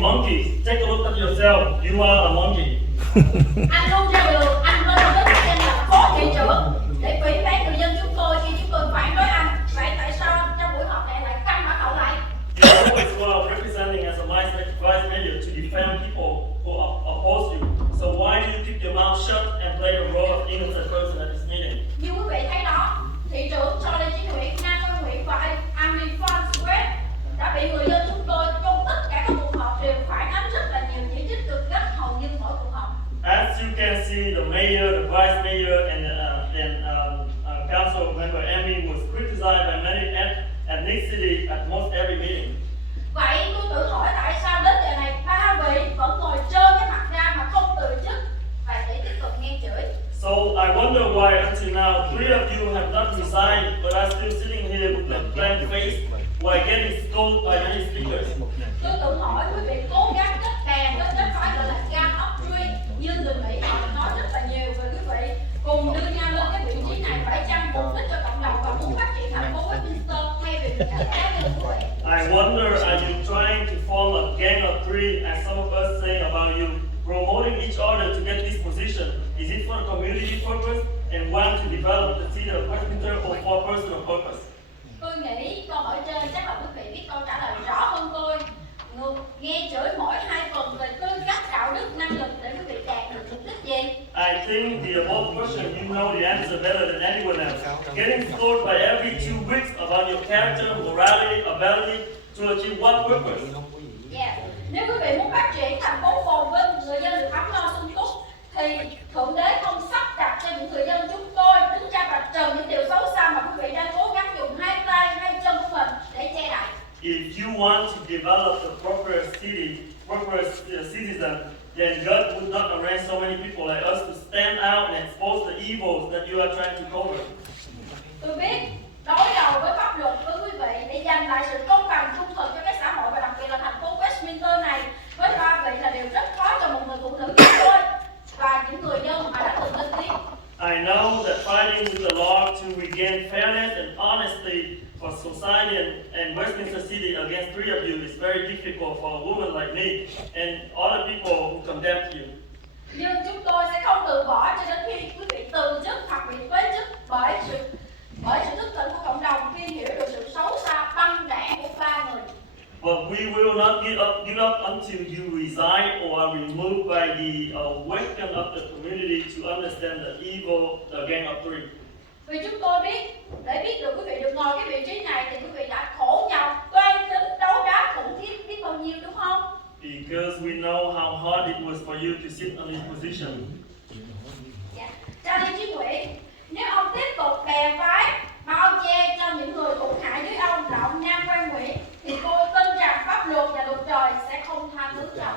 monkeys. Take a look at yourself. You are a monkey. Anh luôn ra đường, anh lên với chức danh là phó thị trưởng để phỉ báng người dân chúng tôi khi chúng tôi phản đối anh. Vậy tại sao trong buổi họp này lại căng mặt hậu lại? You always were representing as a vice mayor to defend people who oppose you. So why do you keep your mouth shut and play the role of innocent person at this meeting? Như quý vị thấy đó, thị trưởng cho Lê Chí Nguyễn, Nam Văn Nguyễn và Amy Farnsworth đã bị người dân chúng tôi trong tất cả các cuộc họp đều phản ánh rất là nhiều chỉ trích cực gắt hầu như mỗi cuộc họp. As you can see, the mayor, the vice mayor, and council member Amy was criticized by many ethnicity at most every meeting. Vậy tôi tự hỏi tại sao đến giờ này ba vị vẫn ngồi trơ cái mặt ra mà không từ chức và để tiếp tục nghe chửi. So I wonder why until now 3 of you have not resigned, but are still sitting here with a blank face while getting scolded by many speakers. Tôi tự hỏi quý vị cố gắng kết bè với cái phải gọi là gan ốc truy như người Mỹ họ nói rất là nhiều về quý vị cùng đưa nhau lên cái vị trí này phải chăng mục đích cho cộng đồng và muốn phát triển thành phố Westminster thay vì việc cả cá nhân của quý vị. I wonder, are you trying to form a gang of 3 as some of us saying about you, promoting each other to get this position? Is it for a community purpose and want to develop the city of Westminster or for personal purpose? Tôi nghĩ câu hỏi trên chắc là quý vị biết câu trả lời rõ hơn tôi. Nghe chửi mỗi 2 phần về tư cách, đạo đức, năng lực để quý vị đạt được mục đích gì? I think the above question, you know the answer better than anyone else. Getting scored by every 2 weeks about your character, morality, ability to achieve what purpose? Yeah. Nếu quý vị muốn phát triển thành phố phồn vinh, người dân được ấm no sung túc, thì Thượng Đế không sắp đặt cho những người dân chúng tôi đứng ra vạch trần những điều xấu xa mà quý vị đang cố gắng dùng 2 tay, 2 chân của mình để che đậy. If you want to develop a proper citizen, then God would not arrange so many people like us to stand out and expose the evils that you are trying to cover. Tôi biết đối đầu với pháp luật với quý vị để giành lại sự công bằng trung thực cho cái xã hội và đặc biệt là thành phố Westminster này với 3 vị là điều rất khó cho một người phụ nữ như tôi và những người dân mà đã từng lên tiếng. I know that fighting with the law to regain fairness and honesty for society and Westminster City against 3 of you is very difficult for a woman like me and other people who condemn you. Nhưng chúng tôi sẽ không từ bỏ cho đến khi quý vị từ chức hoặc bị phế chức bởi sự thức tỉnh của cộng đồng khi hiểu được sự xấu xa băng đảng của 3 người. But we will not give up until you resign or are removed by the awakening of the community to understand the evil, the gang of 3. Vì chúng tôi biết, để biết được quý vị được ngồi cái vị trí này thì quý vị đã khổ nhọc, toan tính, đấu đá khủng khiếp biết bao nhiêu đúng không? Because we know how hard it was for you to sit on this position. Cha Lê Chí Nguyễn, nếu ông tiếp tục bè phái, bao che cho những người cũng hại dưới ông là ông Nam Văn Nguyễn, thì cô tin rằng pháp luật và luật trời sẽ không tha thứ cho.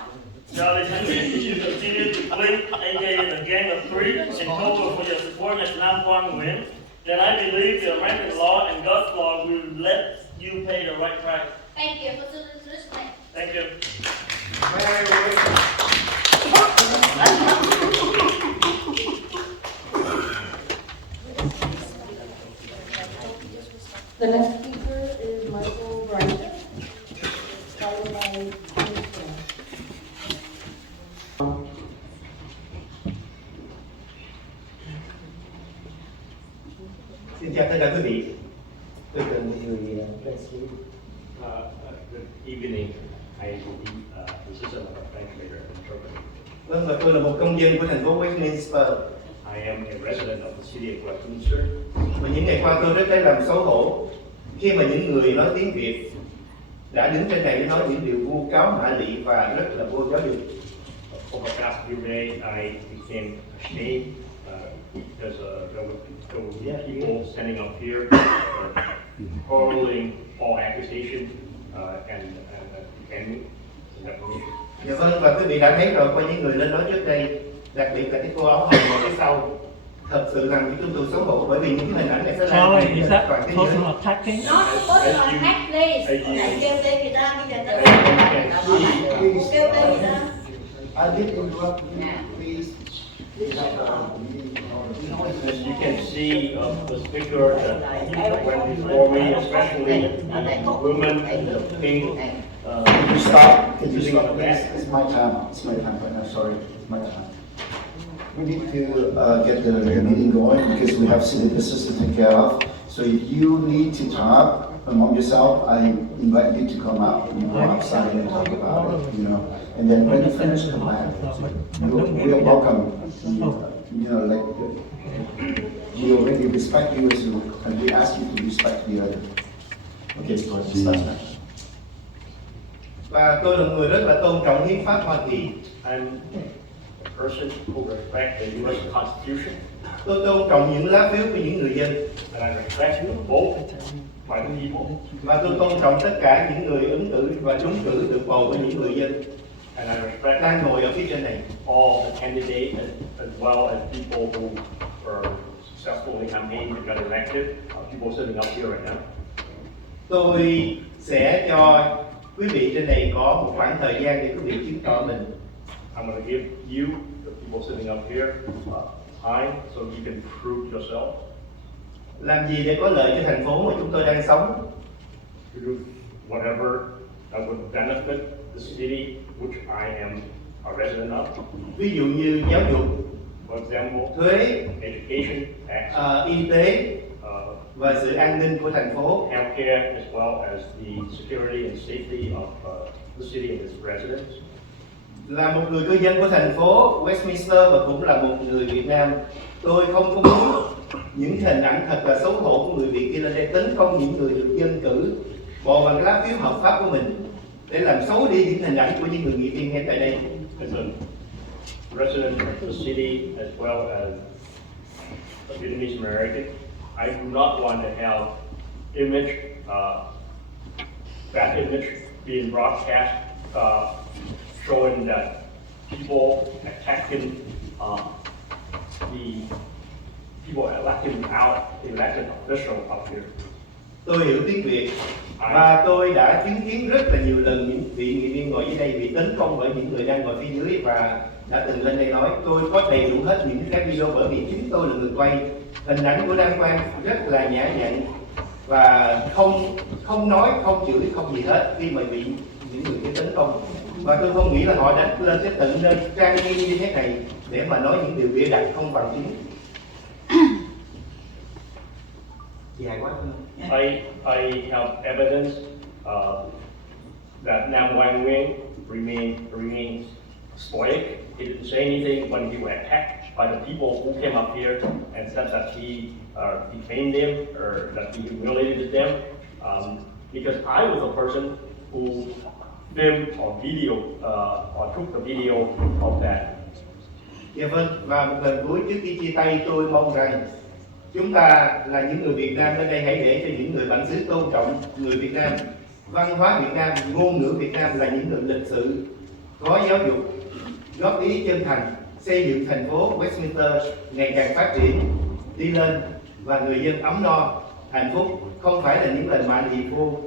Charlie Henry, if you continue to blink, aka the gang of 3, and cover for your subordinate Nam Quang Nguyen, then I believe the American law and God's law will let you pay the right price. Thank you for listening. Thank you. The next speaker is Michael Bryson, followed by Minister. Xin chào tất cả quý vị. Tôi cần một người lên xuống. Good evening. I will be assistant of bank manager interpreter. Vâng, và tôi là một công dân của thành phố Westminster. I am a resident of the city of Westminster. Và những ngày qua tôi rất lấy làm xấu hổ khi mà những người nói tiếng Việt đã đứng trên này để nói những điều vu cáo mạ lị và rất là vô giáo dục. For the past few days, I became ashamed because there were people standing up here hurling all accusations and Dạ vâng, và quý vị đã thấy rồi qua những người lên nói trước đây, đặc biệt là cái cô áo hồng ở phía sau, thật sự làm cho chúng tôi xấu hổ bởi vì những cái hình ảnh này sẽ làm Charlie, is that personal attacking? Nó personal attack, please. Hãy kêu tên người ta bây giờ tự kêu tên người ta. I did interrupt you, please. As you can see, the speaker that went before me, especially the woman in the pink Can you stop? Can you Sitting on stop, the please? back. It's my time. It's my time right now. Sorry, it's my time. We need to get the meeting going because we have city business to take care of. So if you need to talk among yourself, I invite you to come out and go outside and talk about it, you know. And then when you finish, come back. We are welcome. You know, like we already respect you as you, and we ask you to respect the other. Okay, go ahead. Start now. Và tôi là người rất là tôn trọng hiến pháp Hoa Kỳ. I'm a person who respects the U.S. Constitution, Tôi tôn trọng những lá phiếu của những người dân. and I respect the vote by the people, Và tôi tôn trọng tất cả những người ứng cử và trúng cử được bầu bởi những người dân and I respect đang ngồi ở phía trên này. all the candidates as well as people who are successful in the campaign and got elected, people sitting up here right now. Tôi sẽ cho quý vị trên này có một khoảng thời gian để quý vị chứng tỏ mình. I'm going to give you, the people sitting up here, time so you can prove yourself. Làm gì để có lợi cho thành phố mà chúng tôi đang sống? To do whatever that would benefit the city which I am a resident of. Ví dụ như giáo dục, For example, thuế, education, tax, y tế uh, và sự an ninh của thành phố. healthcare, as well as the security and safety of the city and its residents. Là một người cư dân của thành phố Westminster và cũng là một người Việt Nam, tôi không có muốn những hình ảnh thật là xấu hổ của người Việt kia lên đây tấn công những người được dân cử bầu bằng lá phiếu hợp pháp của mình để làm xấu đi những hình ảnh của những người nghị viên ngay tại đây. As a resident of the city, as well as a Vietnamese American, I do not want to have that image being broadcast, showing that people attacking the people elected official up here. Tôi hiểu tiếng Việt và tôi đã chứng kiến rất là nhiều lần những vị nghị viên ngồi dưới đây bị tấn công bởi những người đang ngồi phía dưới và đã từng lên đây nói tôi có đầy đủ hết những cái video bởi vì chính tôi là người quay. Hình ảnh của Đăng Quang rất là nhã nhặn và không nói, không chửi, không gì hết khi mà bị những người kia tấn công. Và tôi không nghĩ là họ đã lên cái tận nơi trang nghiêm như thế này để mà nói những điều bịa đặt không bằng chứng. Dài quá không? I have evidence that Nam Quang Nguyen remains stoic. He didn't say anything when he was attacked by the people who came up here and said that he defamed them or that he humiliated them. Because I was a person who filmed or video or took the video of that. Dạ vâng, và một lần cuối trước khi chia tay tôi mong rằng chúng ta là những người Việt Nam ở đây hãy để cho những người bản xứ tôn trọng người Việt Nam, văn hóa Việt Nam, ngôn ngữ Việt Nam là những người lịch sự, có giáo dục, góp ý chân thành, xây dựng thành phố Westminster ngày càng phát triển, đi lên và người dân ấm no, hạnh phúc, không phải là những lời mạ gì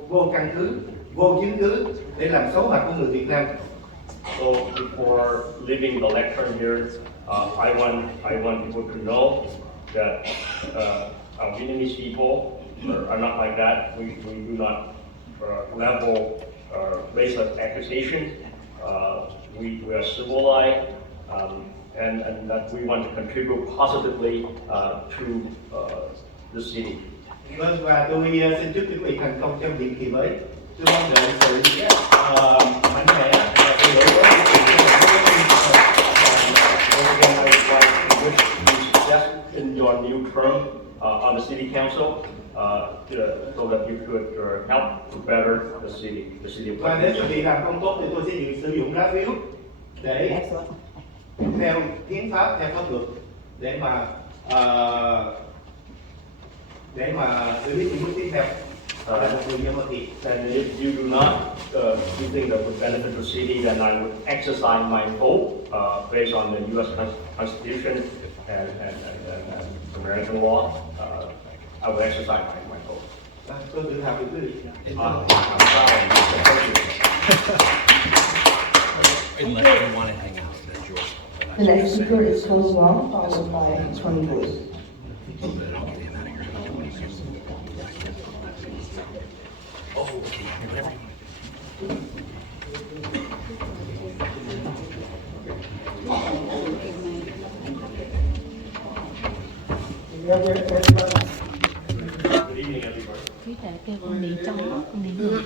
vô căn cứ, vô chứng cứ để làm xấu mặt của người Việt Nam. So before leaving the lectern here, I want people to know that our Vietnamese people are not like that. We do not level racist accusations. We are civilized, and that we want to contribute positively to the city. Vâng, và tôi xin chúc quý vị thành công trong nhiệm kỳ mới. Tôi mong đợi sự mạnh mẽ và sự đổi mới. Again, I would like to wish you success in your new term on the city council, so that you could help to better the city of Và nếu quý Westminster. vị làm không tốt thì tôi sẽ sử dụng lá phiếu để theo hiến pháp, theo pháp luật để mà xử lý những bước tiếp theo. Là một người dân Hoa Kỳ. And if you do not do things that would benefit the city, then I would exercise my vote based on the U.S. Constitution and American law. I would exercise my vote. Tôi tự hào về quý vị. I'm proud of you. Unless you want to hang out, that's yours. The next speaker is Close Long, followed by Tony Wood. Oh, okay, whatever you want. Good evening, everybody. Quý thầy kêu con điện trong đó, con điện ngược.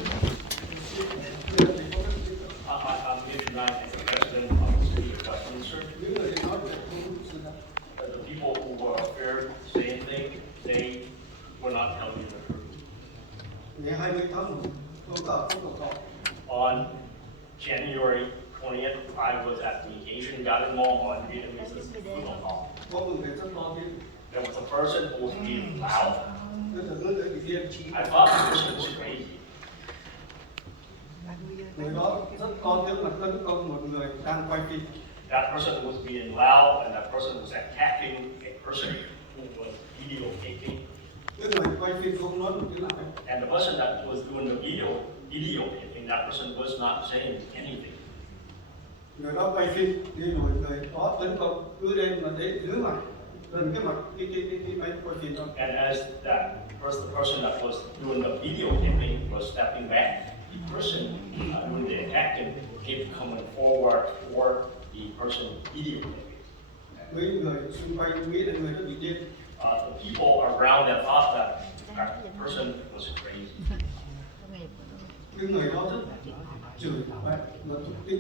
I'm here tonight as the president of the city of Westminster. The people who were up there saying things, they were not telling you the truth. Ngày 20 tháng 1, tôi có không có. On January 20th, I was at the Asian Garden Mall on Vietnamese Football Hall. Có một người rất lo lắng. There was a person who was being loud. Tôi tưởng người bị điên. I thought the person was crazy. Người đó rất to tiếng mà tấn công một người đang quay phim. That person was being loud, and that person was attacking a person who was videotaping. Cái người quay phim không nói một tiếng nào hết. And the person that was doing the videotaping, that person was not saying anything. Người đó quay phim đi rồi người đó tấn công cứ đêm mà thấy dưới mặt gần cái mặt cái máy quay phim đó. And as that person that was doing the videotaping was stepping back, the person doing the attacking kept coming forward toward the person videotaping. Mấy người xung quanh nghĩ là người đó bị điên. The people around that thought that person was crazy. Cái người đó rất chửi vậy, nó tục tĩu,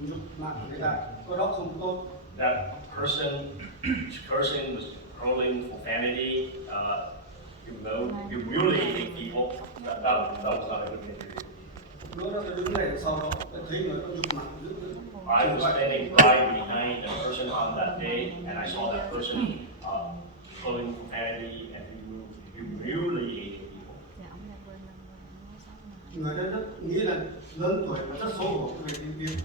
nhục mạ người ta, cái đó không tốt. That person was hurling profanity, humiliating people. That was not a good thing to do. Nó đã đứng này sau đó thấy người đó nhục mạ dữ lắm. I was standing right behind the person on that day, and I saw that person hurling profanity and humiliating people. Người đó rất nghĩ là lớn tuổi và rất xấu hổ về cái việc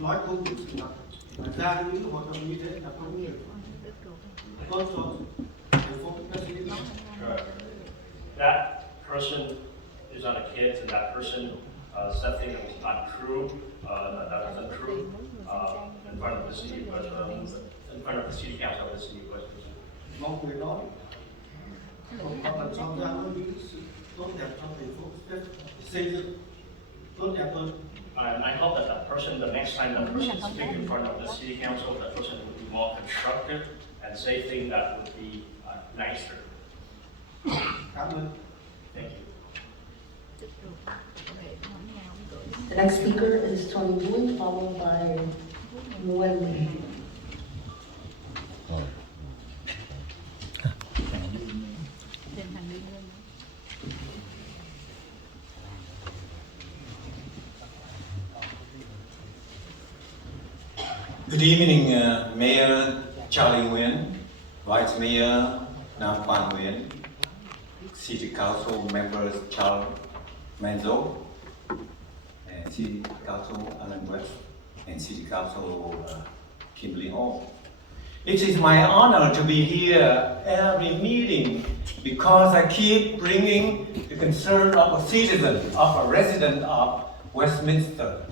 nói không đủ sự thật, và ra những cái hoạt động như thế là không nhiều tốt cho thành phố các sĩ. That person is not a kid, and that person said things that was not true, that wasn't true, in front of the city, in front of the city council of the city of Westminster. Mong người đó không có làm sao ra những sự tốt đẹp cho thành phố xây dựng tốt đẹp hơn. And I hope that that person, the next time that person speaks in front of the city council, that person would be more constructive and say things that would be nicer. Cảm ơn. Thank you. The next speaker is Tony Boone, followed by Nguyen. Good evening, Mayor Charlie Nguyen, Vice Mayor Nam Quan Nguyen, City Council members Charles Manzo, and City Council Alan West, and City Council Kimberly Hall. It is my honor to be here every meeting because I keep bringing the concern of a citizen, of a resident of Westminster.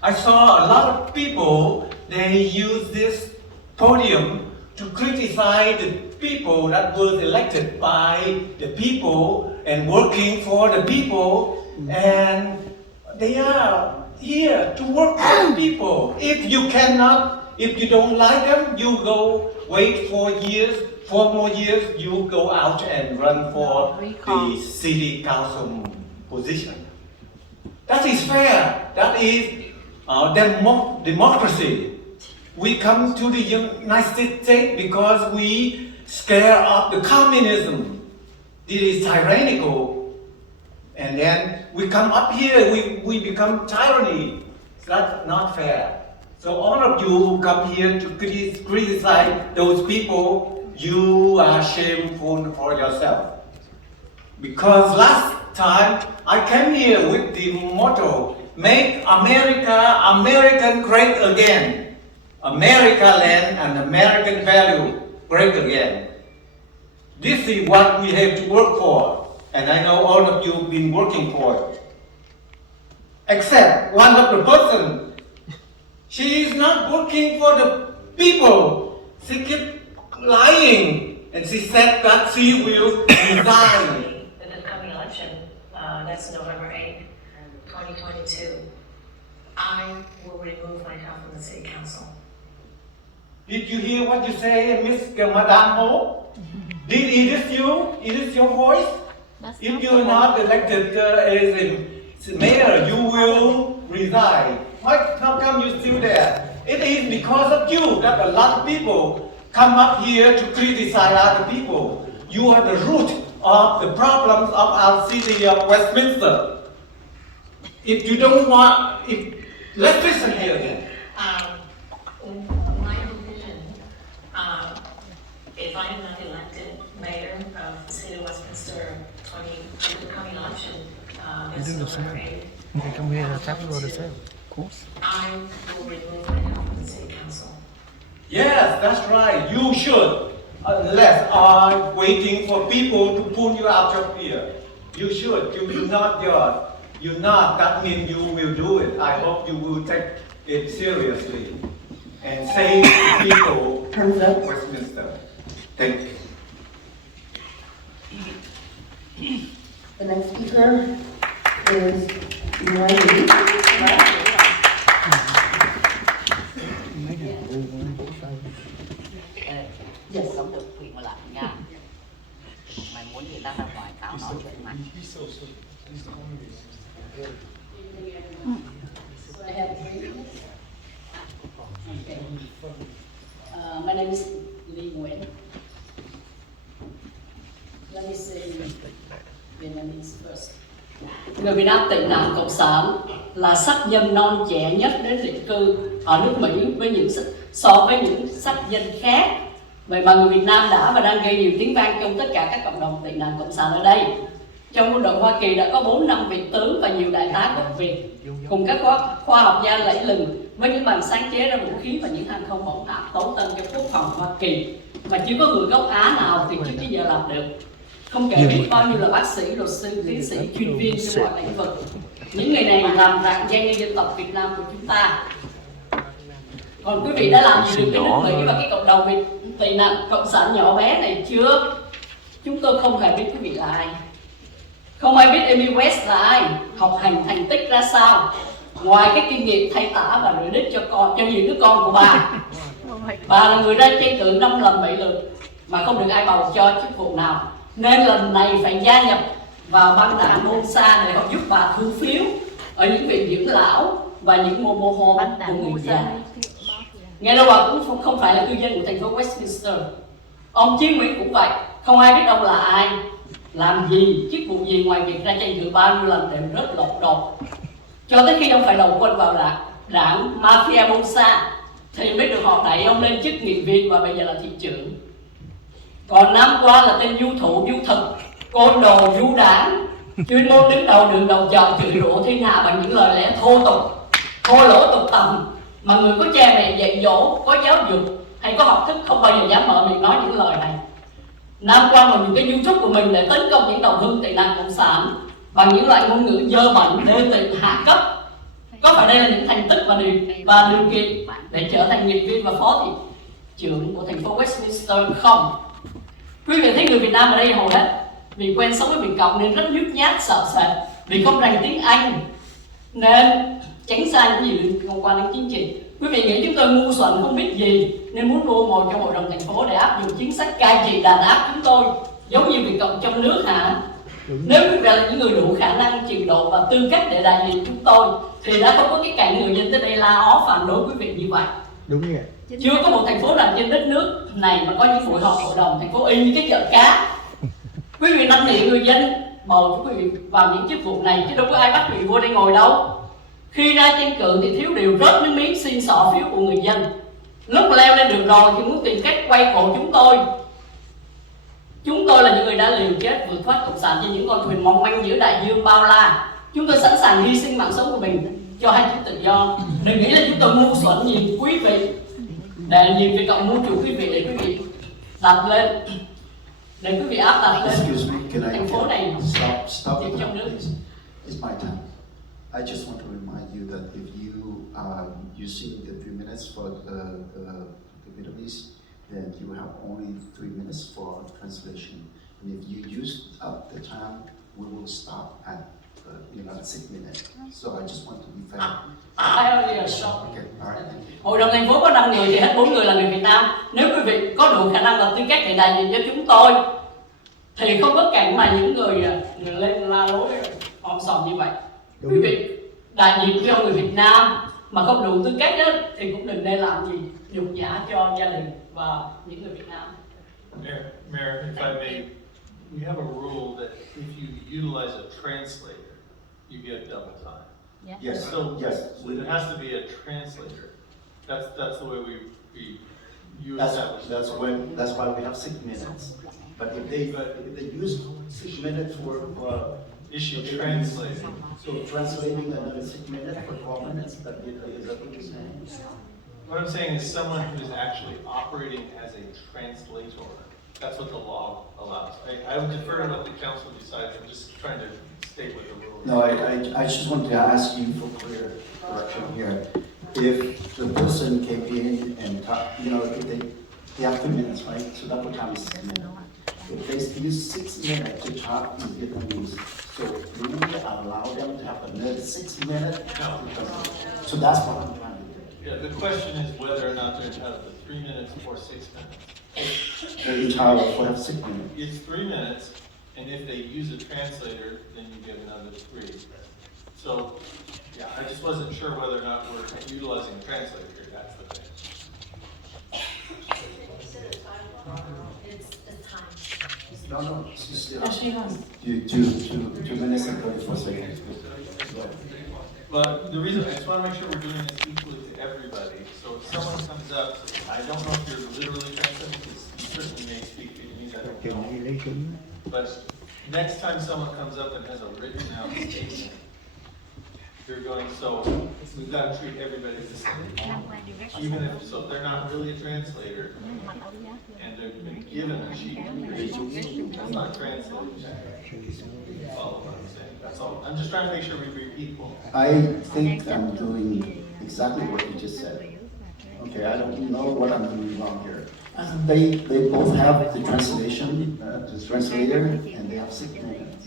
I saw a lot of people, they use this podium to criticize the people that was elected by the people and working for the people, and they are here to work for the people. If you don't like them, you go wait 4 more years, you go out and run for the city council position. That is fair. That is democracy. We come to the United States because we scared of the communism. It is tyrannical. And then we come up here, we become tyranny. That's not fair. So all of you who come here to criticize those people, you are shameful for yourself. Because last time I came here with the motto, make America American great again. America land and American value great again. This is what we have to work for. And I know all of you have been working for it. Except one of the person, she is not working for the people. She keeps lying. And she said that she will resign. The coming election, that's November 8th, 2022, I will remove myself from the city council. Did you hear what you say, Miss Madame Ho? Is this you? Is this your voice? If you're not elected as a mayor, you will resign. How come you're still there? It is because of you that a lot of people come up here to criticize other people. You are the root of the problems of our city of Westminster. If you don't want, let's listen here again. My decision, if I'm not elected mayor of the city of Westminster to the coming election, this November 8th, I will remove myself from the city council. Yes, that's right. You should. Unless I'm waiting for people to pull you out of here. You should. You will not yours. You not. That means you will do it. I hope you will take it seriously and save the people of Westminster. Thank you. The next speaker is Wendy. Yes. Không được quyền mà làm nha. Mày muốn gì tao ra ngoài tao nói chuyện mày. I have 3 minutes. Okay. My name is Lee Nguyen. Let me say Vietnamese first. Người Việt Nam tị nạn cộng sản là sắc dân non trẻ nhất đến định cư ở nước Mỹ so với những sắc dân khác. Vậy mà người Việt Nam đã và đang gây nhiều tiếng vang trong tất cả các cộng đồng tị nạn cộng sản ở đây. Trong quân đội Hoa Kỳ đã có 4 năm vị tướng và nhiều đại tá gốc Việt cùng các khoa học gia lẫy lừng với những bằng sáng chế ra vũ khí và những hàng không mẫu hạm tấu tân cho quốc phòng Hoa Kỳ mà chưa có người gốc Á nào thì trước tới giờ làm được. Không kể biết bao nhiêu là bác sĩ, luật sư, tiến sĩ, chuyên viên trong mọi lĩnh vực. Những người này làm rạng danh dân tộc Việt Nam của chúng ta. Còn quý vị đã làm gì được cái nước Mỹ và cái cộng đồng Việt tị nạn cộng sản nhỏ bé này chưa? Chúng tôi không hề biết quý vị là ai. Không ai biết Amy West là ai, học hành thành tích ra sao, ngoài cái kinh nghiệm thay tả và rửa đít cho nhiều đứa con của bà. Bà là người ra tranh cử 5 lần 7 lượt mà không được ai bầu cho chức vụ nào, nên lần này phải gia nhập vào băng đảng Bolsa để họ giúp bà thu phiếu ở những viện dưỡng lão và những mô home của người già. Nghe đâu bà cũng không phải là cư dân của thành phố Westminster. Ông Chiến Nguyễn cũng vậy, không ai biết ông là ai, làm gì, chức vụ gì ngoài việc ra tranh cử bao nhiêu lần đều rất lột đột. Cho tới khi ông phải đầu quân vào đảng Mafia Bolsa thì mới được họ đẩy ông lên chức nghị viên và bây giờ là thị trưởng. Còn năm qua là tên du thủ, du thực, côn đồ, du đảng, chuyên môn đứng đầu đường đầu chợ chửi rủa thiên hạ bằng những lời lẽ thô tục, thô lỗ tục tầm mà người có cha mẹ dạy dỗ, có giáo dục hay có học thức không bao giờ dám mở miệng nói những lời này. Năm qua bằng những cái YouTube của mình để tấn công những đồng hương tị nạn cộng sản bằng những loại ngôn ngữ dơ bẩn, đê tiện, hạ cấp. Có phải đây là những thành tích và điều kiện để trở thành nghị viên và phó thị trưởng của thành phố Westminster không? Quý vị thấy người Việt Nam ở đây hầu hết vì quen sống với Việt Cộng nên rất nhút nhát, sợ sệt, vì không rành tiếng Anh nên tránh xa những gì liên quan đến chính trị. Quý vị nghĩ chúng tôi ngu xuẩn không biết gì nên muốn mua một trong hội đồng thành phố để áp dụng chính sách cai trị đàn áp chúng tôi giống như Việt Cộng trong nước hả? Nếu quý vị là những người đủ khả năng, trình độ và tư cách để đại diện chúng tôi thì đã không có cái cảnh người dân tới đây la ó phản đối quý vị như vậy. Đúng vậy. Chưa có một thành phố nào trên đất nước này mà có những buổi họp hội đồng thành phố y như cái chợ cá. Quý vị năn nỉ người dân bầu cho quý vị vào những chức vụ này chứ đâu có ai bắt quý vị vô đây ngồi đâu. Khi ra tranh cử thì thiếu điều rớt nước miếng xin xỏ phiếu của người dân. Lúc leo lên được rồi thì muốn tìm cách quay cổ chúng tôi. Chúng tôi là những người đã liều chết vượt thoát cộng sản trên những con thuyền mong manh giữa đại dương bao la. Chúng tôi sẵn sàng hy sinh mạng sống của mình cho hai chữ tự do. Đừng nghĩ là chúng tôi ngu xuẩn nhìn quý vị để nhìn Việt Cộng mua chủ quý vị để quý vị đặt lên, để quý vị áp đặt lên thành phố này Stop trên trong nước. It's my time. I just want to remind you that if you are using the 3 minutes for the Vietnamese, then you have only 3 minutes for translation. And if you use up the time, we will stop at 6 minutes. So I just want to be fair. I only a short. Okay, all right. Hội đồng thành phố có 5 người thì hết 4 người là người Việt Nam. Nếu quý vị có đủ khả năng và tư cách để đại diện cho chúng tôi thì không có cản mà những người lên la lối om sòm như vậy. Quý vị đại diện cho người Việt Nam mà không đủ tư cách đó, thì cũng đừng nên làm gì nhục nhã cho gia đình và những người Việt Nam. Mayor, if I may, we have a rule that if you utilize a translator, you get double time. Yes. So, yes. So there has to be a translator. That's the way you establish. That's why we have 6 minutes. But if they use 6 minutes for issue translating. So translating another 6 minutes for 12 minutes. Is that what you're saying? What I'm saying is someone who is actually operating as a translator. That's what the law allows. I would defer to what the council decides. I'm just trying to state what the rule is. No, I just want to ask you for clear correction here. If the person came in and talked, if they have 2 minutes, right? So double time is 6 minutes. If they use 6 minutes to talk in Vietnamese, so do we allow them to have another 6 minutes? No. So that's what I'm trying to do. Yeah, the question is whether or not they're entitled to 3 minutes or 6 minutes. They're entitled to have 6 minutes. It's 3 minutes, and if they use a translator, then you get another 3. So, yeah, I just wasn't sure whether or not we're utilizing a translator here. That's the thing. It's the time. No, she's still. She has. 2 minutes and 34 seconds. But the reason, I just want to make sure we're doing this equally to everybody. So if someone comes up, I don't know if you're literally translating, because you certainly may speak Vietnamese, I don't know. But next time someone comes up and has a written out statement, you're going, so we've got to treat everybody the same. Even if, so if they're not really a translator, and they've been given a sheet, that's not translated. Follow what I'm saying, that's all. I'm just trying to make sure we're equal. I think I'm doing exactly what you just said. Okay, I don't know what I'm doing wrong here. They both have the translation, the translator, and they have 6 minutes.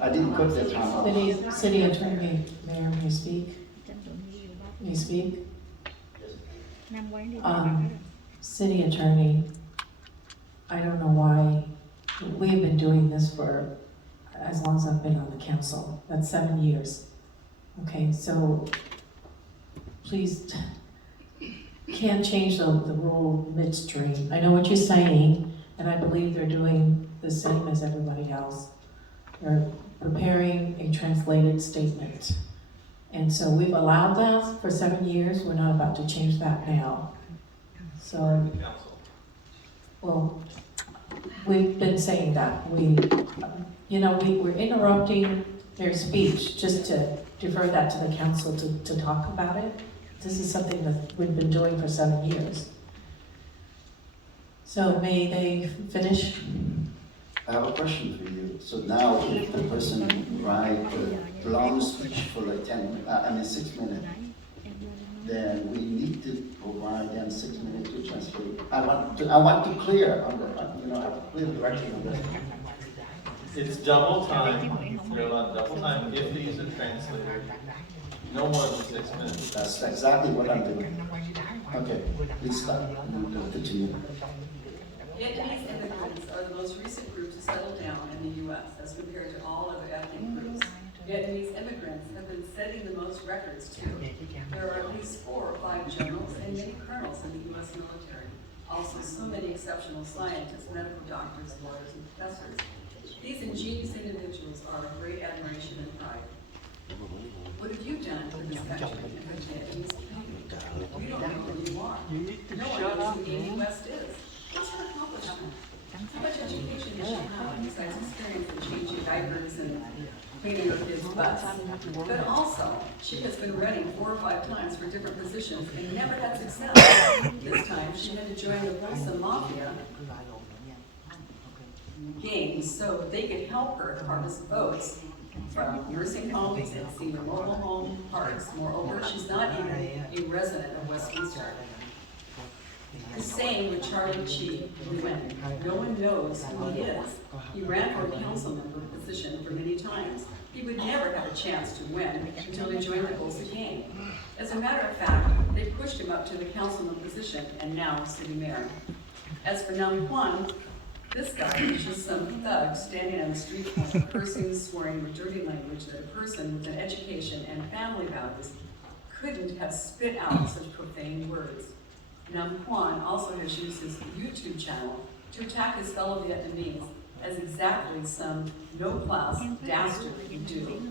I didn't put that time out. City Attorney, Mayor, may I speak? May I speak? City Attorney, I don't know why, we have been doing this for as long as I've been on the council. That's 7 years. Okay, so please, can't change the rule midstream. I know what you're saying, and I believe they're doing the same as everybody else. They're preparing a translated statement. And so we've allowed that for 7 years. We're not about to change that now. So, well, we've been saying that. We're interrupting their speech just to defer that to the council to talk about it. This is something that we've been doing for 7 years. So may they finish? I have a question for you. So now, if the person write a long speech for like 6 minutes, then we need to provide them 6 minutes to translate. I want to clear on the, have a clear direction on this. It's double time, you're allowed double time if they use a translator, no more than 6 minutes. That's exactly what I'm doing. Okay, please stop. Continue. Vietnamese immigrants are the most recent group to settle down in the U.S. as compared to all other ethnic groups. Vietnamese immigrants have been setting the most records too. There are at least 4 or 5 generals and many colonels in the U.S. military. Also, so many exceptional scientists, medical doctors, lawyers, and professors. These ingenious individuals are of great admiration and pride. What have you done for this country and for Vietnamese community? You don't know who you are. No one knows who Amy West is. What's her accomplishment? How much education does she have besides experience in changing diapers and cleaning her kids' butts? But also, she has been running 4 or 5 times for different positions and never had success. This time, she had to join the Bolsa Mafia games so they could help her harvest votes from nursing homes and senior mobile home parks. Moreover, she's not even a resident of Westminster. The same with Charlie Chi Nguyen. No one knows who he is. He ran for a council member position for many times. He would never have a chance to win until he joined the Bolsa gang. As a matter of fact, they pushed him up to the councilman position and now city mayor. As for Nam Kwan, this guy is just some thug standing on the street corner, cursing, swearing with dirty language that a person with an education and family values couldn't have spit out such profane words. Nam Kwan also has used his YouTube channel to attack his fellow Vietnamese as exactly some no-class dastard would do.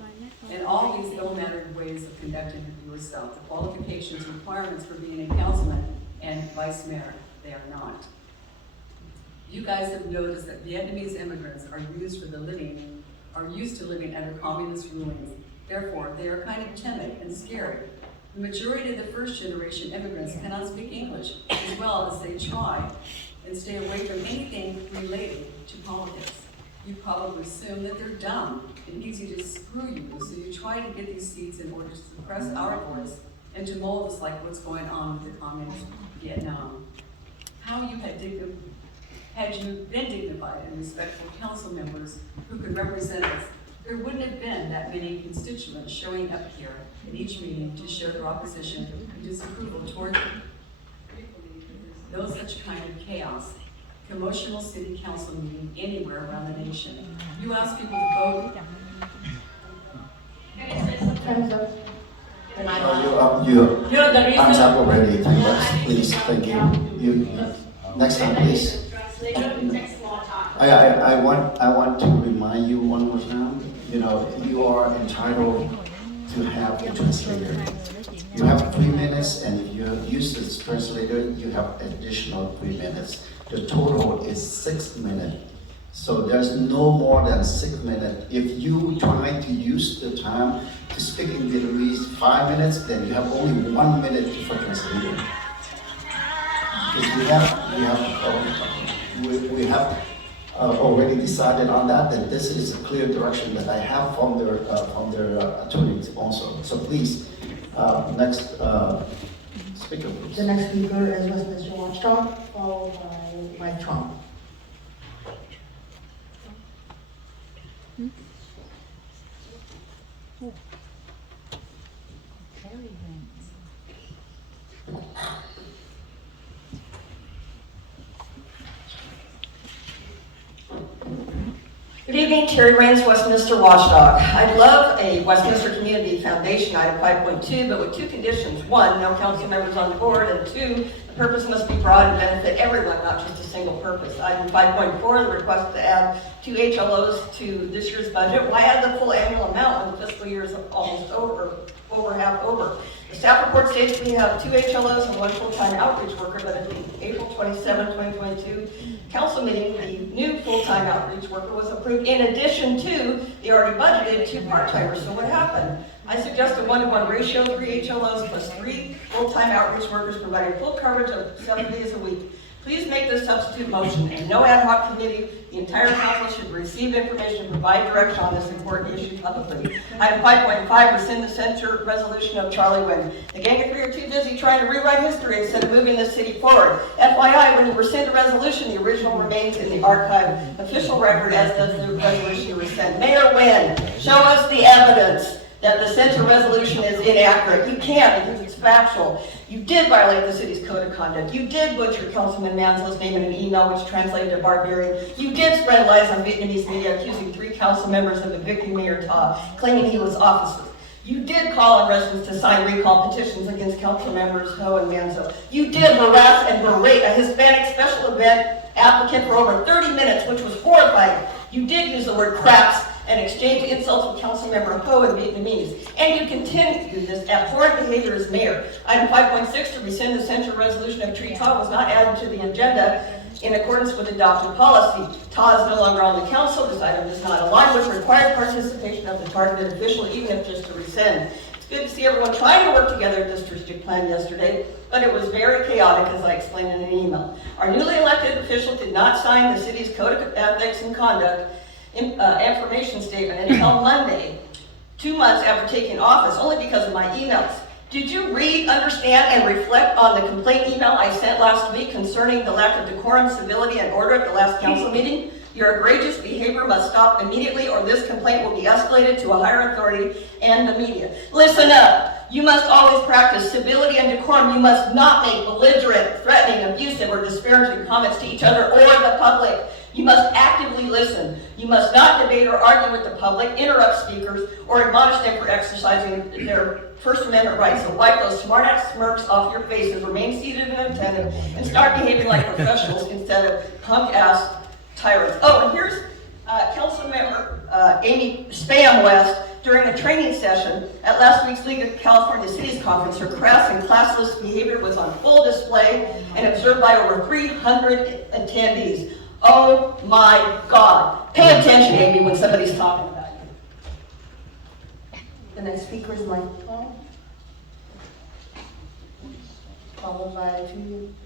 In all these ill-mannered ways of conducting yourself, the qualifications, requirements for being a councilman and vice mayor, they are not. You guys have noticed that Vietnamese immigrants are used to living under communist rulings. Therefore, they are kind of timid and scared. The majority of the first-generation immigrants cannot speak English, as well as they try and stay away from anything related to politics. You probably assume that they're dumb and easy to screw you, so you try to get these seats in order to suppress our voice and to mold us like what's going on with the communist Vietnam. How you had you been dignified and respectful council members who could represent us, there wouldn't have been that many constituents showing up here at each meeting to show their opposition and disapproval toward you. No such kind of chaos, commotional city council meeting anywhere around the nation. You ask people to vote. Time's up. Time's up already. Please, thank you. Next time, please. I want to remind you one more time. You are entitled to have a translator. You have 3 minutes, and if you use this translator, you have additional 3 minutes. The total is 6 minutes. So there's no more than 6 minutes. If you try to use the time to speak in Vietnamese 5 minutes, then you have only 1 minute for translating. Because we have already decided on that, and this is a clear direction that I have from their attorneys also. So please, next speaker, please. The next speaker is Westminster Watchdog, followed by Mike Trump. Good evening, Terry Raines, Westminster Watchdog. I'd love a Westminster Community Foundation item 5.2, but with 2 conditions. 1, no council members on the board, and 2, the purpose must be broad and benefit everyone, not just a single purpose. Item 5.4, the request to add 2 HLOs to this year's budget. Why add the full annual amount when the fiscal year is almost over half over? The staff report states we have 2 HLOs and 1 full-time outreach worker, but at the April 27, 2022 council meeting, the new full-time outreach worker was approved in addition to the already budgeted 2 part-timers. So what happened? I suggest a 1-to-1 ratio, 3 HLOs plus 3 full-time outreach workers providing full coverage of 7 days a week. Please make this substitute motion, and no ad hoc committee. The entire council should receive information and provide direction on this important issue publicly. Item 5.5, rescind the censure resolution of Charlie Wynn. The gang of three are too busy trying to rewrite history instead of moving the city forward. FYI, when you rescind a resolution, the original remains in the archive official record, as does the resolution you rescind. Mayor Wynn, show us the evidence that the censure resolution is inaccurate. You can't because it's factual. You did violate the city's code of conduct. You did butcher Councilman Manzo's name in an email which translated to barbarian. You did spread lies on Vietnamese media accusing 3 council members of evicting Mayor Ta, claiming he was officer. You did call on residents to sign recall petitions against council members Ho and Manzo. You did harass and berate a Hispanic special event applicant for over 30 minutes, which was horrifying. You did use the word craps and exchange insults with Councilmember Ho in Vietnamese. And you continue to do this abhorrent behavior as mayor. Item 5.6, to rescind the censure resolution of Tree Ta was not added to the agenda in accordance with adopted policy. Ta is no longer on the council. This item does not align with required participation of the targeted official, even if just to rescind. It's good to see everyone trying to work together at this district plan yesterday, but it was very chaotic, as I explained in an email. Our newly elected official did not sign the city's code of ethics and conduct information statement until Monday, 2 months after taking office, only because of my emails. Did you read, understand, and reflect on the complaint email I sent last week concerning the lack of decorum, civility, and order at the last council meeting? Your egregious behavior must stop immediately, or this complaint will be escalated to a higher authority and the media. Listen up. You must always practice civility and decorum. You must not make belligerent, threatening, abusive, or disparaging comments to each other or the public. You must actively listen. You must not debate or argue with the public, interrupt speakers, or admonish them for exercising their First Amendment rights. So wipe those smart-ass smirks off your faces, remain seated and attentive, and start behaving like professionals instead of punk-ass tyrants. Oh, and here's Councilmember Amy Spam West during a training session at last week's League of California Cities Conference. Her crass and classless behavior was on full display and observed by over 300 attendees. Oh my God. Pay attention, Amy, when somebody's talking about you. The next speaker is Mike Paul, followed by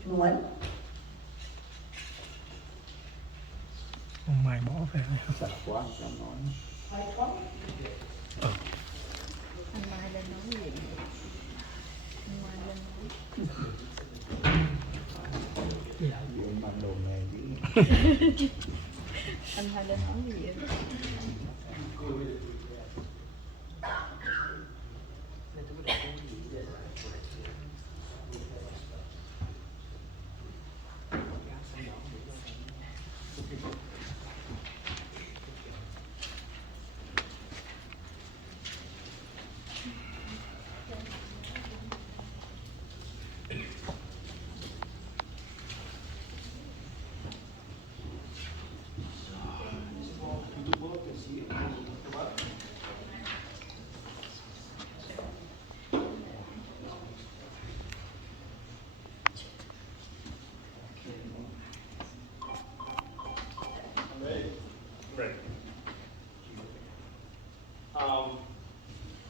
2-1. Mày bỏ về sợ quá sao nói. Anh Mai lên nói gì? Anh Mai lên nói. Dạ, chuyện mặc đồ này chứ. Anh Mai lên nói gì vậy?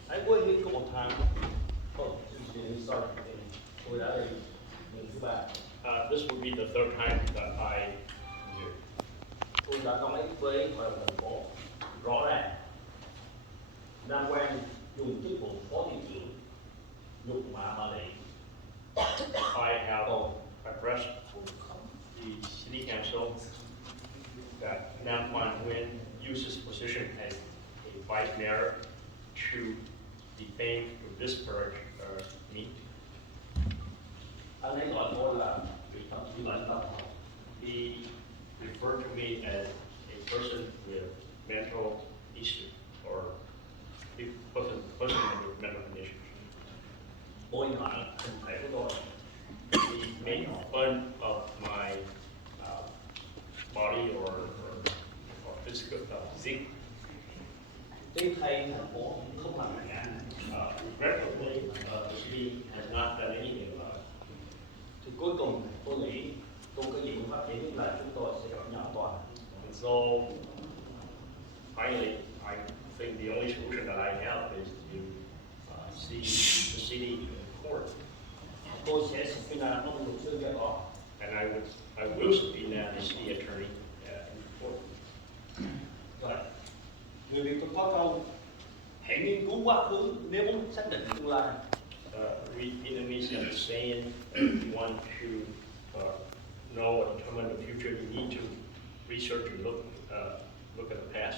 Anh quên đi có một tháng. Sorry, tôi đã đây lần thứ 3. This will be the third time that I am here. Tôi đã có mấy với hội đồng thành phố rõ ràng. Nam Quang dùng chức vụ phó thị trưởng nhục mạ bà Lệ. I have addressed the city council that Nam Quang Nguyen uses position as a vice mayor to defame, to disparage me. Anh ấy gọi tôi là vị thậm chí lãnh đạo. He referred to me as a person with mental issue or a person with mental condition. Bôi nhọ hình thể của tôi. He made fun of my body or physical physique. Tuy thay thành phố không làm gì cả. Regrettably, the city has not done anything about it. Thì cuối cùng tôi nghĩ tôi có gì cũng phát triển là chúng tôi sẽ gặp nhau an toàn. And so finally, I think the only solution that I have is to see the city in court. Tôi sẽ subpoena ông luật sư ra tòa. And I will subpoena the city attorney in court. Rồi. Người Việt tôi có câu hãy nghiên cứu quá khứ nếu muốn xác định tương lai. We Vietnamese have a saying that if you want to know or determine the future, you need to research and look at the past.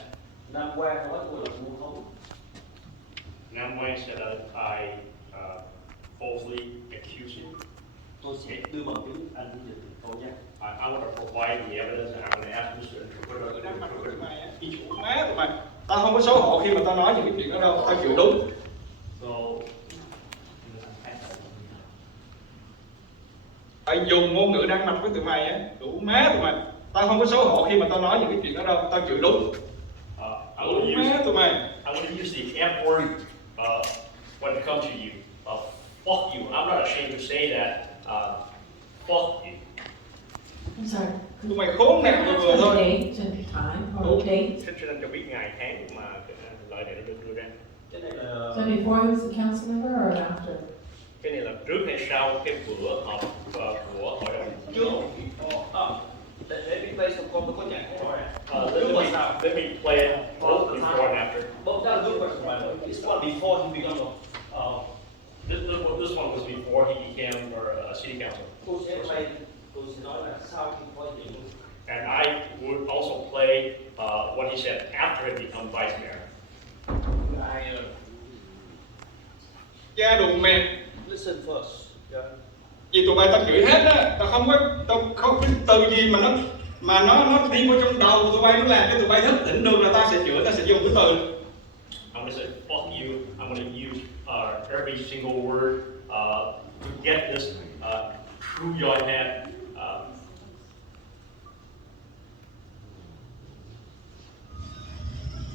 Nam Quang nói tôi là ngu không? Nam Quang said that I falsely accused him. Tôi sẽ đưa bằng chứng anh dịch câu nhé. I want to provide the evidence and I'm going to ask Mr. Interpreter to interpret each one. Má tụi mày, tao không có xấu hổ khi mà tao nói những cái chuyện đó đâu, tao chịu đúng. So, Phải dùng ngôn ngữ đang mặt với tụi mày á, đủ má tụi mày. Tao không có xấu hổ khi mà tao nói những cái chuyện đó đâu, tao chịu đúng. Đủ má tụi mày. I'm going to use the F word when it comes to you. Fuck you. I'm not ashamed to say that. Fuck you. I'm sorry. Tụi mày khốn nạn vừa vừa thôi. Date and time or date? Xin anh cho biết ngày tháng mà lời này nó được đưa ra. Cái này là... So before he was a council member or after? Cái này là trước hay sau cái bữa họp của hội đồng Trước. Let me play some có nhạc let me play it both before and after. Both that's a good question, by the way. This one before he became this was reiterate what he said after he became vice mayor. Cha đồ mẹ. Listen first. Vì tụi bay tao chửi hết á, tao không biết từ gì mà nó đi vô trong đầu của tụi bay, nó làm cho tụi bay thức tỉnh được là tao sẽ chửi, tao sẽ dùng cái từ. I'm going to say, fuck you. I'm going to use every single word to get this through your head.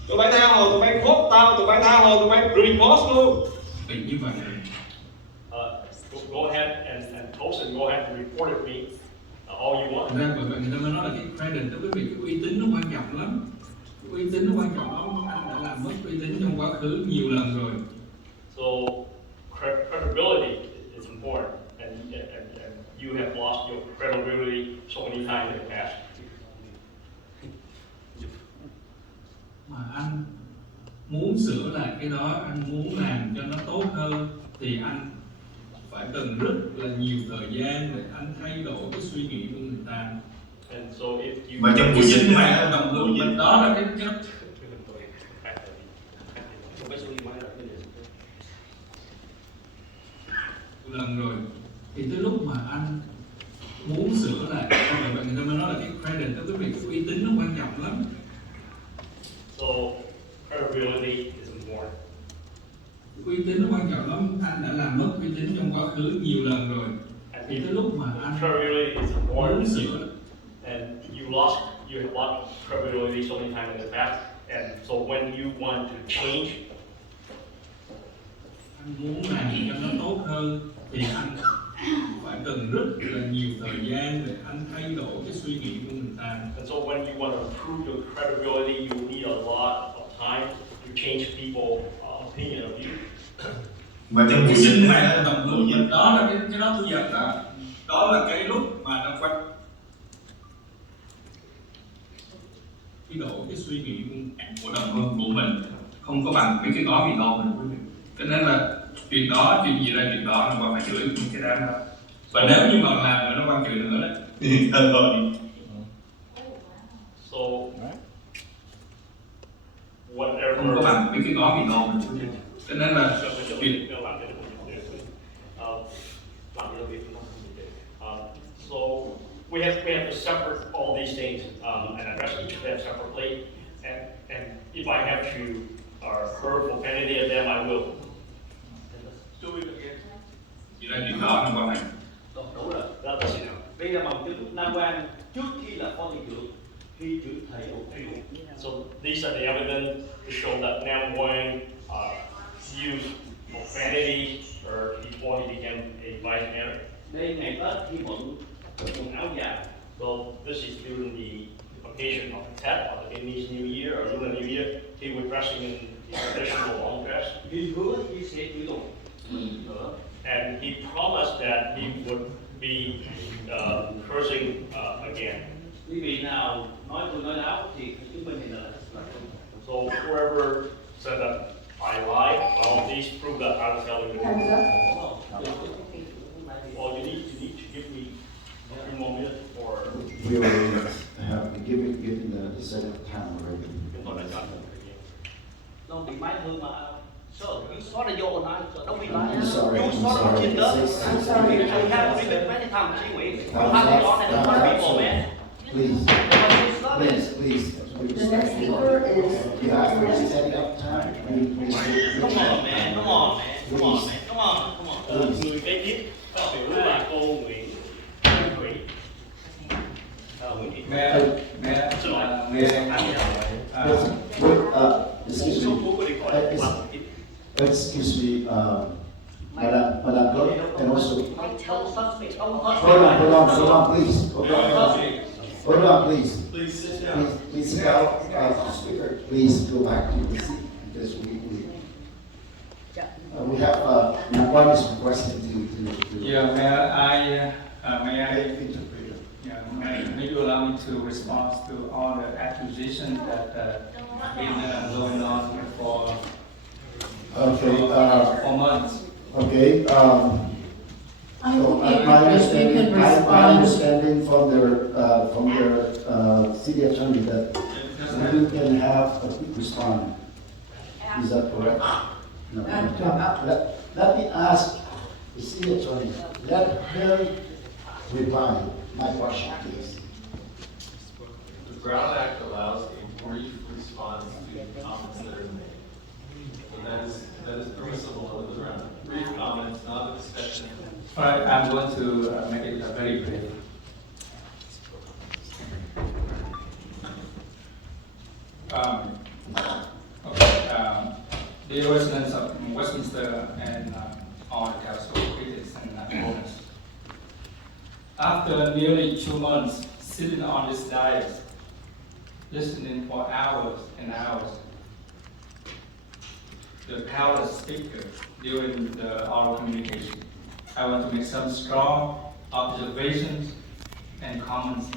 Tụi bay tha hồ, tụi bay vote tao, tụi bay tha hồ, tụi bay report luôn. Vì như vậy. Go ahead and post and go ahead and report at me all you want. Ra bởi vậy người ta mới nói là cái credit, đối với việc cái uy tín nó quan trọng lắm. Cái uy tín nó quan trọng lắm, anh đã làm mất uy tín trong quá khứ nhiều lần rồi. So credibility is important, and you have lost your credibility so many times in the past. Mà anh muốn sửa lại cái đó, anh muốn làm cho nó tốt hơn thì anh phải cần rất là nhiều thời gian để anh thay đổi cái suy nghĩ của người ta. And so if you và trong buổi sinh mạng đồng hương mình đó là cái lần rồi thì tới lúc mà anh muốn sửa lại, bởi vậy người ta mới nói là cái credit, đối với việc cái uy tín nó quan trọng lắm. So credibility is important. Uy tín nó quan trọng lắm, anh đã làm mất uy tín trong quá khứ nhiều lần rồi. Thì tới lúc mà anh muốn sửa, and you have lost credibility so many times in the past, and so when you want to change, anh muốn làm cho nó tốt hơn thì anh phải cần rất là nhiều thời gian để anh thay đổi cái suy nghĩ của người ta. And so when you want to improve your credibility, you need a lot of time to change people's opinion of you. Và trong buổi sinh mạng đồng hương mình đó là cái đó tôi giật đó, đó là cái lúc mà nó quay cái độ cái suy nghĩ của đồng hương của mình không có bằng cái có gì đâu mình quý vị. Cho nên là chuyện đó, chuyện gì ra chuyện đó là còn phải chửi cái đám đó. Và nếu như mà làm mà nó quan chửi nữa đấy thì thôi. So whatever. Không có bằng cái có gì đâu mình quý vị. Cho nên là chuyện so we have to separate all these things and address each of them separately. And if I have to hurtful penalty of them, I will. Chỉ là chuyện đó nó quan trọng. Đúng rồi. Đây là bằng chứng Nam Quang trước khi là phó thị trưởng, khi trưởng thầy ủng hộ. So these are the evidence to show that Nam Quang used profanity before he became a vice mayor. Đây ngày Tết khi bận quần áo dài. So this is during the occasion of Tet or the Vietnamese New Year or Lunar New Year. He was dressing in his traditional long dress. Khi hứa khi sẽ chửi tụi nữa. And he promised that he would be cursing again. Quý vị nào nói tôi nói láo thì chứng minh thì là. So whoever said that I lied, well, please prove that I was telling the truth. Well, you need to give me a few more minutes for. We already have given the set of time already. Don't be my home. So you saw the your own eyes. Don't be lying. I'm sorry. You saw the agenda. I'm sorry. I have been many times. You have to go and tell people, man. Please. The next speaker is. You asked for a set up time. Come on, man. Come on. Người kế tiếp có biểu là cô Nguyễn Thủy. Excuse me, Madam Clerk, and also. Hold on, please. Hold on, please. Please sit down. Please sit down. Speaker, please go back to your seat because we have one is requesting to. Yeah, may you allow me to respond to all the accusations that have been going on for months. Okay. I'm okay my if you can my respond. understanding from their city attorney that you can have a quick response. Is that correct? No. Let me ask the city attorney, let him reply my question, please. The Brown Act allows a brief response to comments that are made. So that is permissible under the Brown Act. Brief comments, not a discussion. All right, I'm going to make it very brief. Dear residents of Westminster and all the council critics and opponents, after nearly 2 months sitting on this dais, listening for hours and hours, the powerless speaker during the oral communication, I want to make some strong observations and comments.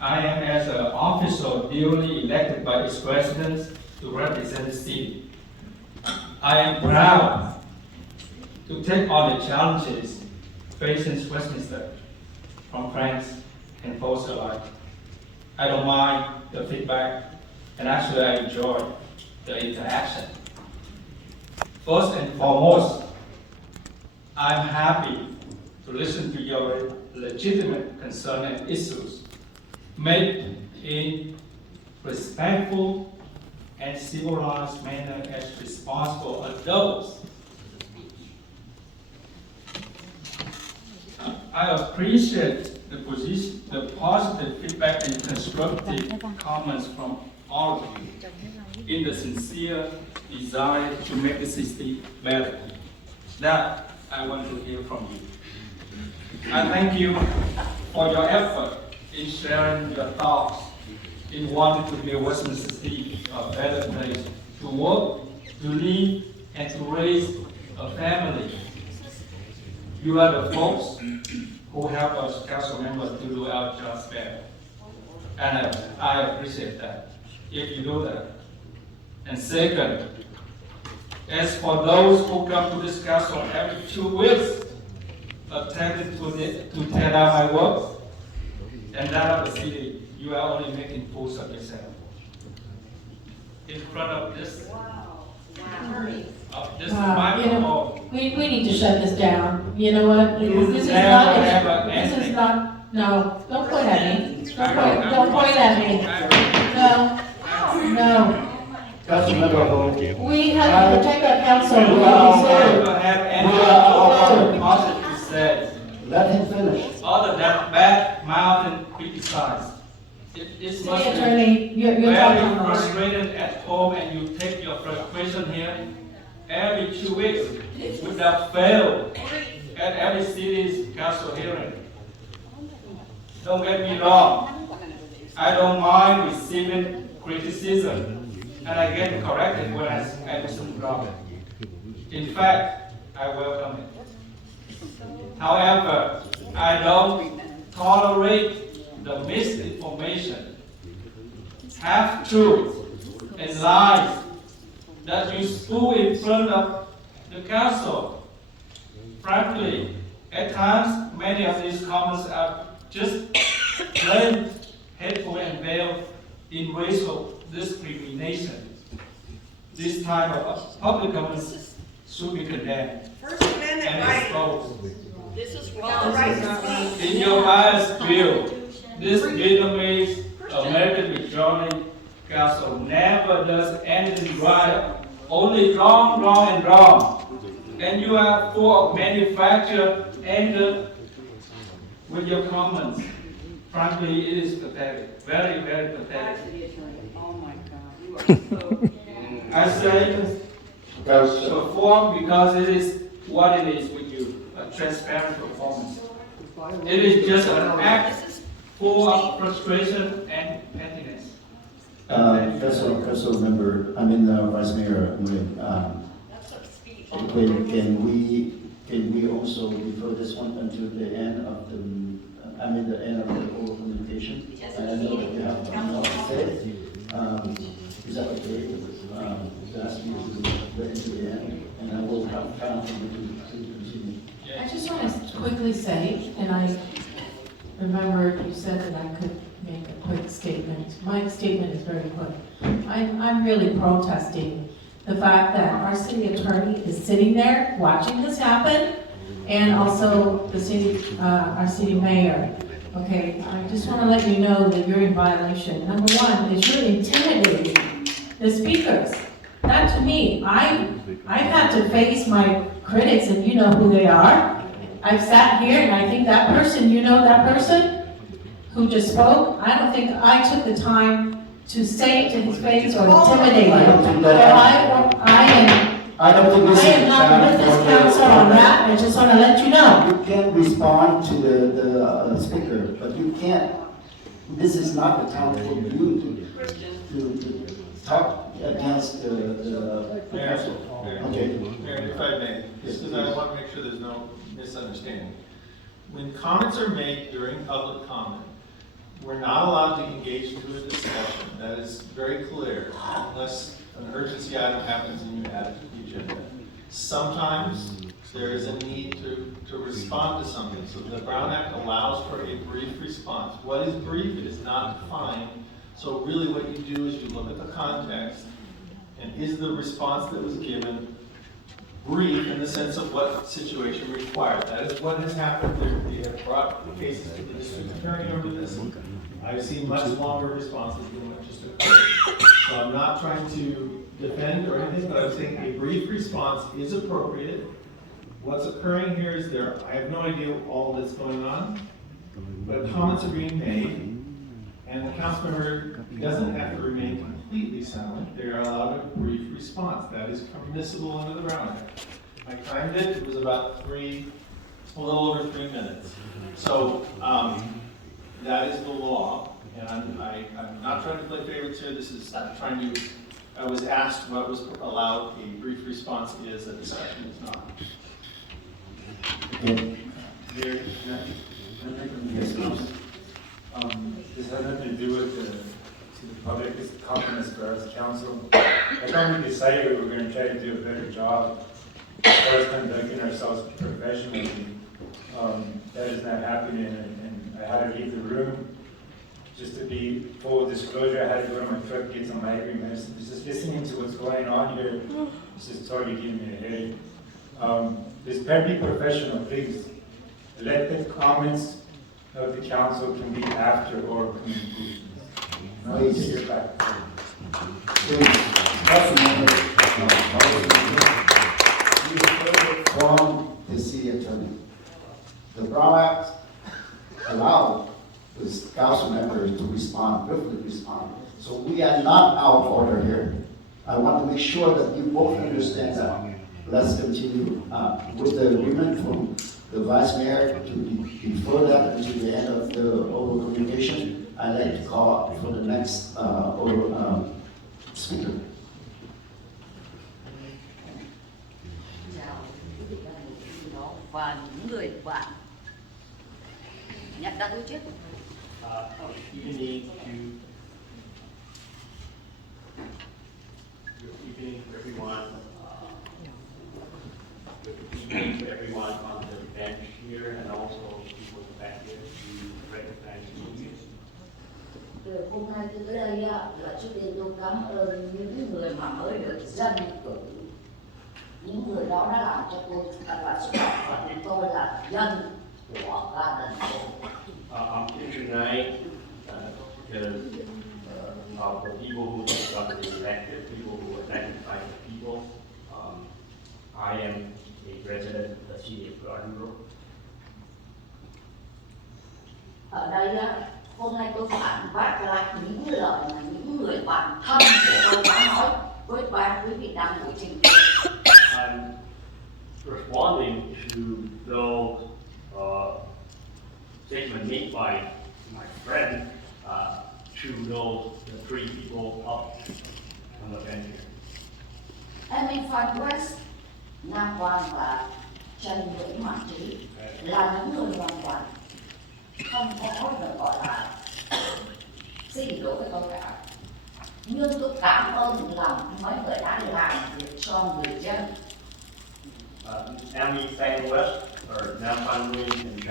I am as an official duly elected by its residents to represent the city. I am proud to take on the challenges facing Westminster from friends and foes alike. I don't mind the feedback, and actually I enjoy the interaction. First and foremost, I'm happy to listen to your legitimate concern and issues, made in respectful and civilized manner as responsible adults. I appreciate the positive feedback and constructive comments from all of you in the sincere desire to make the city better. That I want to hear from you. I thank you for your effort in sharing your thoughts in wanting to make Westminster City a better place to work, to live, and to raise a family. You are the folks who help us council members to do our jobs better. And I appreciate that, if you do that. And second, as for those who come to this council every 2 weeks, attempting to tear down my work, and that of the city, you are only making fools of yourself. In front of this, microphone. We need to shut this down. You know what? This is not, no, don't point at me. Don't point at me. No. We have to protect our council. Let him finish. Other than bad mouth and criticize. It's City Attorney, you're very frustrated at home, and you take your frustration here every 2 weeks without fail at every city's council hearing. Don't get me wrong. I don't mind receiving criticism, and I get corrected when I do something wrong. In fact, I welcome it. However, I don't tolerate the misinformation, half-truth, and lies that you spew in front of the council. Frankly, at times, many of these comments are just plain hateful and veiled in racial discrimination. This type of public comments should be condemned and exposed. This is wrong. In your highest view, this Vietnamese American majority council never does anything right, only wrong, and wrong. And you are full of manufactured anger with your comments. Frankly, it is pathetic, very, very pathetic. Oh my God, you are so. I say perform because it is what it is with you, a transparent performance. It is just an act full of frustration and pettiness. Council member, Vice Mayor, can we also defer this one until the end of the end of the oral communication? And I know that you have something else to say. Is that okay? To ask you to wait until the end, and I will have time for you to continue. I just want to quickly say, and I remembered you said that I could make a quick statement. My statement is very quick. I'm really protesting the fact that our city attorney is sitting there watching this happen, and also the city, our city mayor. Okay, I just want to let you know that you're in violation. Number one, is you're intimidating the speakers. Not to me. I've had to face my critics, and you know who they are. I've sat here, and I think that person, you know that person who just spoke? I don't think I took the time to say it to his face or intimidate him. I don't think this I am not with this council on that. I just want to let you know. You can respond to the speaker, but you can't, this is not the time for you to talk against the council. Okay. Mayor, if I may, just because I want to make sure there's no misunderstanding. When comments are made during public comment, we're not allowed to engage into a discussion. That is very clear, unless an urgency item happens and you add it to the agenda. Sometimes there is a need to respond to something. So the Brown Act allows for a brief response. What is brief? It is not defined. So really what you do is you look at the context, and is the response that was given brief in the sense of what situation required. That is what has happened. We have brought the cases to the district attorney over this. I've seen much longer responses than what just occurred. So I'm not trying to defend or anything, but I'm saying a brief response is appropriate. What's occurring here is I have no idea all that's going on, but comments are being made, and the council member doesn't have to remain completely silent. They are allowed a brief response. That is permissible under the Brown Act. I timed it. It was about a little over 3 minutes. So that is the law, and I'm not trying to play favorites here. This is trying to. I was asked what was allowed. A brief response is. A discussion is not. This has nothing to do with the public, it's confidence for us, council. I thought we decided we were going to try to do a better job as far as conducting ourselves professionally. That is not happening, and I had to leave the room. Just to be full disclosure, I had to go to my truck, get some migraine medicine. Just listening to what's going on here, it's just totally giving me a headache. Just be professional, please. Let the comments of the council can be after or conclusions. Please. From the city attorney. The Brown Act allowed the council members to respond, briefly respond. So we are not out of order here. I want to make sure that you both understand that. Let's continue with the agreement from the Vice Mayor to defer that until the end of the oral communication. I'd like to call for the next speaker. Chào quý vị đang ngồi đó và những người bạn nhận đã đối trước. Good evening to everyone. Good evening to everyone on the bench here and also people back here to recognize you. Hôm nay tôi tới đây là trước tiên tôi cảm ơn những người mà mới được dân cử. Những người đó đã làm cho tôi thật là xúc động và tôi là dân của gia đình tôi. I'm here tonight because of the people who got elected, people who were elected by the people. I am a resident of the city of Garden Grove. Ở đây hôm nay tôi phản bác lại những lời mà những người bạn thân của tôi đã nói với ba quý vị đang ngồi trên kia. I'm responding to those statements made by my friend to those the three people up on the bench here. Em Phan West, Nam Quang và Trần Nguyễn Hoàng Trí là những người hoàn toàn không có được gọi là xin lỗi với tôi cả. Nhưng tôi cảm ơn lòng mấy người đã làm việc cho người dân. Amy Fan West or Nam Phan West and